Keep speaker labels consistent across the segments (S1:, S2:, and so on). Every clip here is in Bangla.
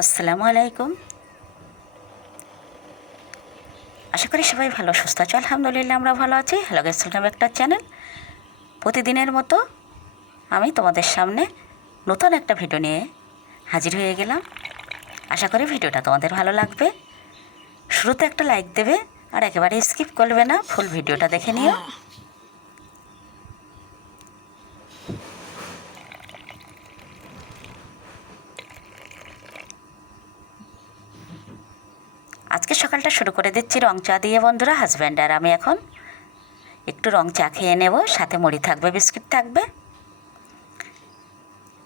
S1: আসসালামু আলাইকুম। আশা করি সবাই ভালো, সুস্থ আছে। আলহামদুলিল্লাহ আমরা ভালো আছি। হ্যালো গেস্ট নামে একটা চ্যানেল প্রতিদিনের মতো আমি তোমাদের সামনে নতুন একটা ভিডিও নিয়ে হাজির হয়ে গেলাম। আশা করি ভিডিওটা তোমাদের ভালো লাগবে। শুরুতে একটা লাইক দেবে আর একেবারে স্কিপ করবে না ফুল ভিডিওটা দেখে নিও। আজকে সকালটা শুরু করে দিচ্ছি রং চা দিয়ে বন্ধুরা হাজব্যান্ড আর আমি এখন। একটু রং চা খেয়ে নেব, সাথে মুড়ি থাকবে, বিস্কিট থাকবে।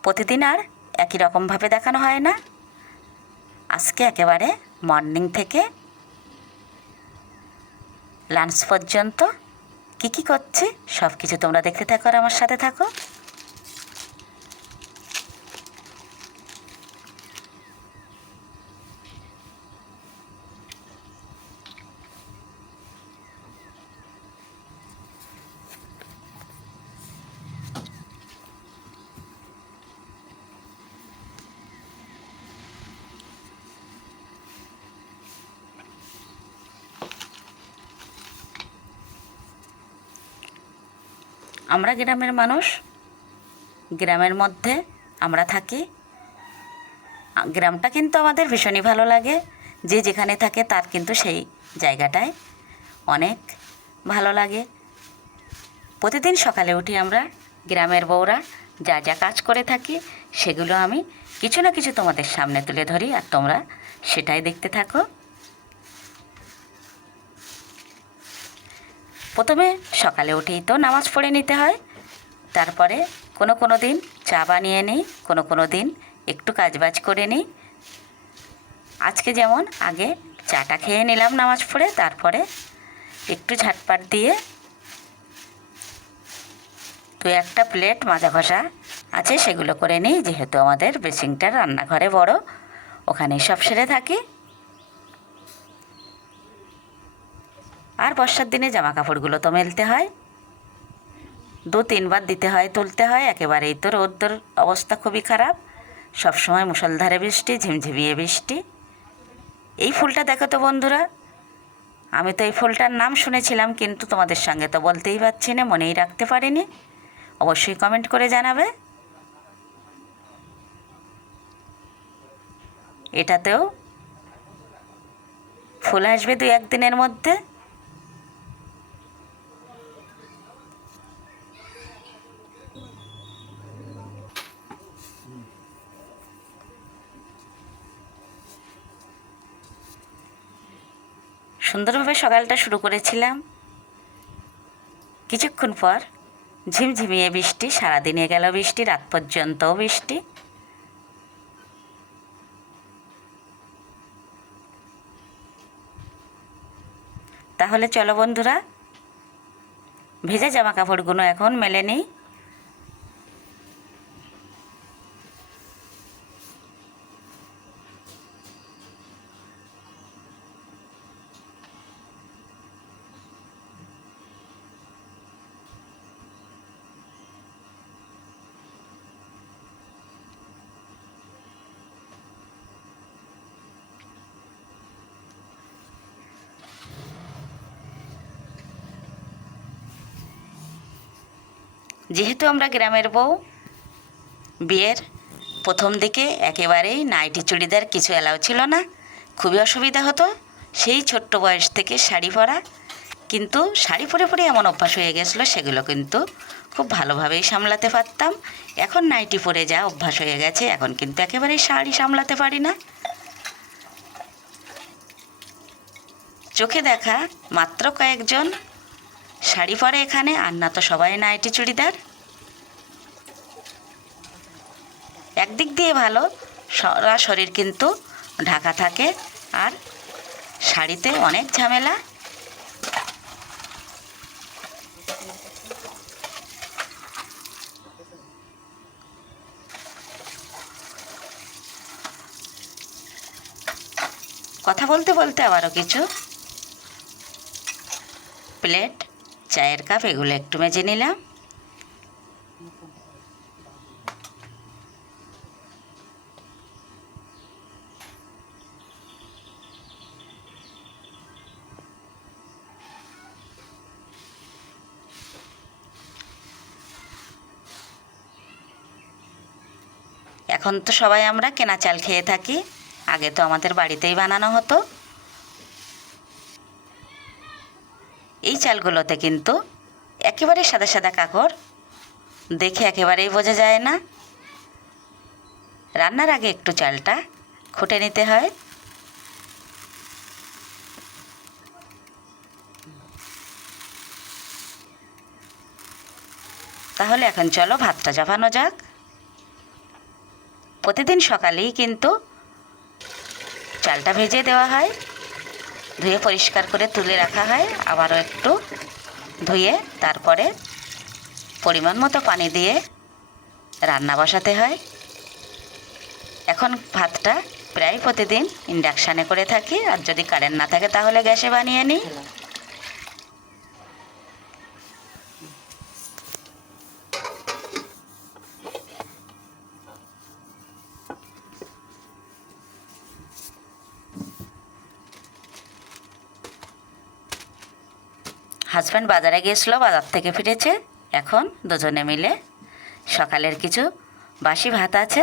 S1: প্রতিদিন আর একই রকমভাবে দেখানো হয় না। আজকে একেবারে মর্নিং থেকে লাঞ্চ পর্যন্ত। কী কী করছি সব কিছু তোমরা দেখতে থাকো আর আমার সাথে থাকো। আমরা গ্রামের মানুষ, গ্রামের মধ্যে আমরা থাকি। গ্রামটা কিন্তু আমাদের ভীষণই ভালো লাগে। যে যেখানে থাকে তার কিন্তু সেই জায়গাটায় অনেক ভালো লাগে। প্রতিদিন সকালে উঠি আমরা, গ্রামের বউরা যা যা কাজ করে থাকি সেগুলো আমি কিছু না কিছু তোমাদের সামনে তুলে ধরি আর তোমরা সেটাই দেখতে থাকো। প্রথমে সকালে উঠেই তো নামাজ পড়ে নিতে হয়। তারপরে কোনো কোনো দিন চা বানিয়ে নিই, কোনো কোনো দিন একটু কাজবাজ করে নিই। আজকে যেমন আগে চাটা খেয়ে নিলাম নামাজ পড়ে, তারপরে একটু ঝাটপাট দিয়ে দু একটা প্লেট মাজা ঘষা আছে, সেগুলো করে নিই। যেহেতু আমাদের বেসিংটা রান্নাঘরে বড়, ওখানেই সব সেরে থাকি। আর বর্ষার দিনে জামা কাপড়গুলো তো মেলতে হয়। দু তিনবার দিতে হয়, তুলতে হয়, একেবারেই তো রোদ্দুর অবস্থা খুবই খারাপ। সবসময় মুষলধারে বৃষ্টি, ঝিমঝিমিয়ে বৃষ্টি। এই ফুলটা দেখো তো বন্ধুরা, আমি তো এই ফুলটার নাম শুনেছিলাম, কিন্তু তোমাদের সঙ্গে তো বলতেই পারছি না, মনেই রাখতে পারিনি। অবশ্যই কমেন্ট করে জানাবে। এটাতেও ফুল আসবে দু একদিনের মধ্যে। সুন্দরভাবে সকালটা শুরু করেছিলাম। কিছুক্ষণ পর ঝিমঝিমিয়ে বৃষ্টি, সারাদিনে গেল বৃষ্টি, রাত পর্যন্তও বৃষ্টি। তাহলে চলো বন্ধুরা, ভেজা জামা কাপড়গুলো এখন মেলে নিই। যেহেতু আমরা গ্রামের বউ, বিয়ের প্রথম দিকে একেবারেই নাইটি চুড়িদার কিছু অ্যালাউ ছিল না। খুবই অসুবিধা হতো সেই ছোট্ট বয়স থেকে শাড়ি পরা। কিন্তু শাড়ি পরে পরে এমন অভ্যাস হয়ে গেছিল, সেগুলো কিন্তু খুব ভালোভাবেই সামলাতে পারতাম। এখন নাইটি পরে যা অভ্যাস হয়ে গেছে, এখন কিন্তু একেবারেই শাড়ি সামলাতে পারি না। চোখে দেখা মাত্র কয়েকজন শাড়ি পরে এখানে, আর না তো সবাই নাইটি চুড়িদার। একদিক দিয়ে ভালো সারা শরীর কিন্তু ঢাকা থাকে, আর শাড়িতে অনেক ঝামেলা। কথা বলতে বলতে আবারও কিছু। প্লেট। চায়ের কাপ, এগুলো একটু মেজে নিলাম। এখন তো সবাই আমরা কেনা চাল খেয়ে থাকি। আগে তো আমাদের বাড়িতেই বানানো হতো। এই চালগুলোতে কিন্তু একেবারে সাদা সাদা কাকড় দেখে একেবারেই বোঝা যায় না। রান্নার আগে একটু চালটা খুঁটে নিতে হয়। তাহলে এখন চলো ভাতটা চাপানো যাক। প্রতিদিন সকালেই কিন্তু চালটা ভেজে দেওয়া হয়। ধুয়ে পরিষ্কার করে তুলে রাখা হয়। আবারও একটু ধুয়ে তারপরে পরিমাণ মতো পানি দিয়ে রান্না বসাতে হয়। এখন ভাতটা প্রায় প্রতিদিন ইন্ডাকশানে করে থাকি। আর যদি কারেন্ট না থাকে তাহলে গ্যাসে বানিয়ে নিই। হাজব্যান্ড বাজারে গিয়েছিল, বাজার থেকে ফিরেছে। এখন দুজনে মিলে সকালের কিছু বাসি ভাত আছে,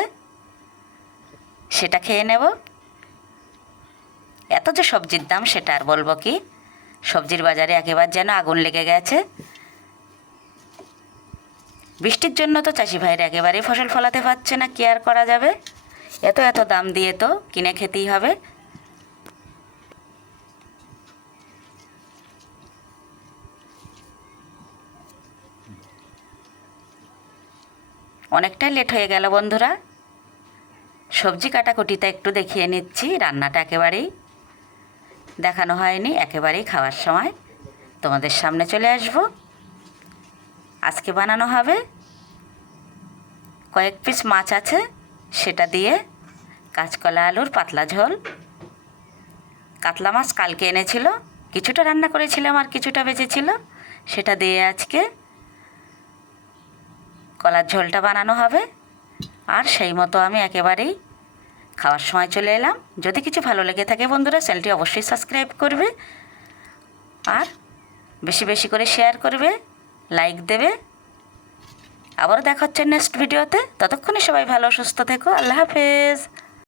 S1: সেটা খেয়ে নেব। এত যে সবজির দাম সেটা আর বলব কি? সবজির বাজারে একেবারে যেন আগুন লেগে গেছে। বৃষ্টির জন্য তো চাষি ভাইরা একেবারেই ফসল ফলাতে পারছে না, কি আর করা যাবে? এত এত দাম দিয়ে তো কিনে খেতেই হবে। অনেকটাই লেট হয়ে গেল বন্ধুরা। সবজি কাটাকুটিটা একটু দেখিয়ে নিচ্ছি, রান্নাটা একেবারেই দেখানো হয়নি, একেবারেই খাওয়ার সময়। তোমাদের সামনে চলে আসব। আজকে বানানো হবে কয়েক পিস মাছ আছে, সেটা দিয়ে কাঁচকলা আলুর পাতলা ঝোল। কাতলা মাছ কালকে এনেছিল, কিছুটা রান্না করেছিলাম আর কিছুটা বেঁচেছিল, সেটা দিয়ে আজকে কলার ঝোলটা বানানো হবে। আর সেই মতো আমি একেবারেই খাওয়ার সময় চলে এলাম। যদি কিছু ভালো লেগে থাকে বন্ধুরা, চ্যানেলটি অবশ্যই সাবস্ক্রাইব করবে। আর বেশি বেশি করে শেয়ার করবে, লাইক দেবে। আবারও দেখা হচ্ছে নেক্সট ভিডিওতে। ততক্ষণে সবাই ভালো, সুস্থ থেকো। আল্লাহ হাফেজ।